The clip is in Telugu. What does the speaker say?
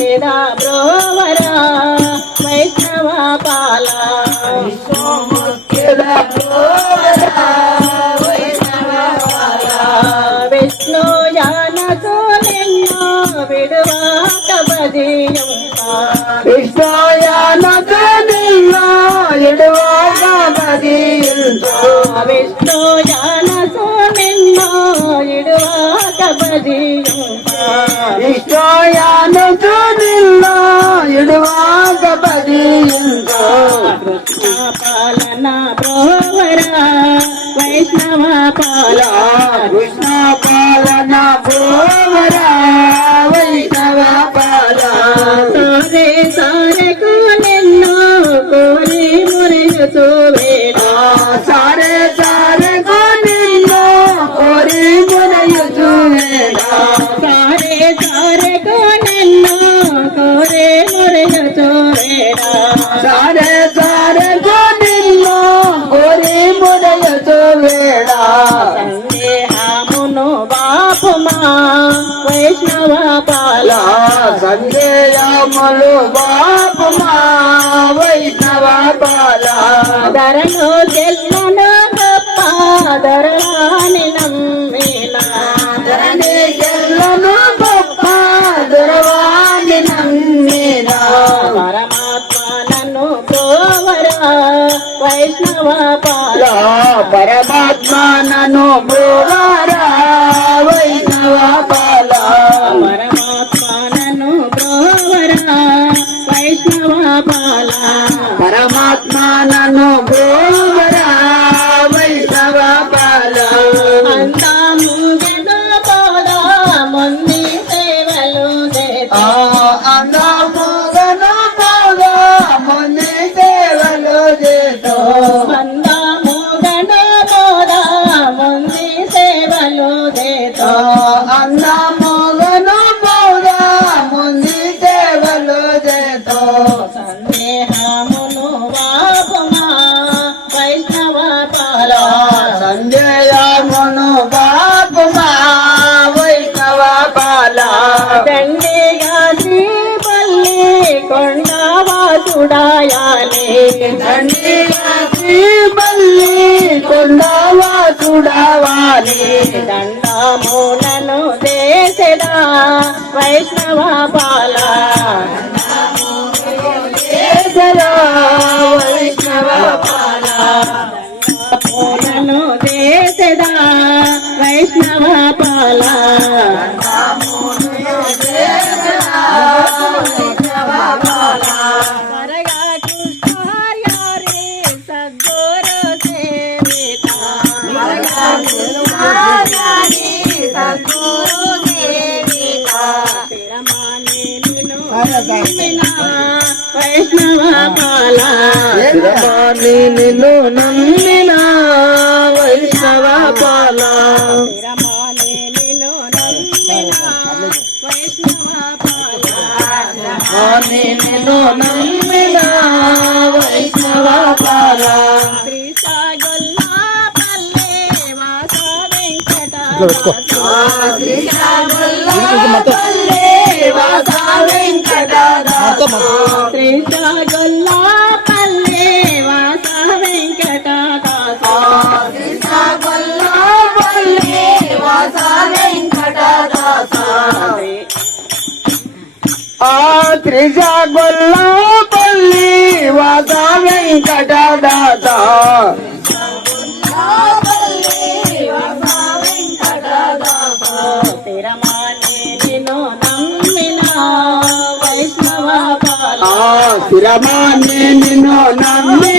మొక్కెద బ్రోవరా వైష్ణవ పాల? విష్ణు జానతో నిన్నో విడువాక బదియం విష్ణు జానతో నిన్నో విడువాక బదియం ఇడువాక పదిందో కృష్ణ పాలన బ్రోవరా వైష్ణవ పాల కృష్ణ పాలన భోమరా వైష్ణవ పాల సారే సారెకు కోరి మురయుచు వేళ సారే సారే పాల సంజయములు బాపుమా వైష్ణవ బాల. ధరను చెల్లను గొప్ప నమ్మిన. ధరణి గొప్ప నమ్మిన. పరమాత్మ నన్ను ప్రోవరా వైష్ణవ పాల. పరమాత్మ నన్ను భూవారా నన్ను దండిగా శ్రీపల్లి కొండవాసుడాయాలి. మల్లి కొండవా చూడవాలి దండములను దేశదా వైష్ణవ పాల. వైష్ణవ దండములను దేశదా వైష్ణవ పాల. వైష్ణవ పాల శిరమాని నిన్ను నమ్మిన? వైష్ణవ తిరమాని నిన్ను నమ్మిన? వైష్ణవ పాల అని నిన్ను నమ్మిన? ఆ త్రిజగొల్ల పల్లి వాస వెంకట దాత తిరమాని నిన్ను నమ్మిన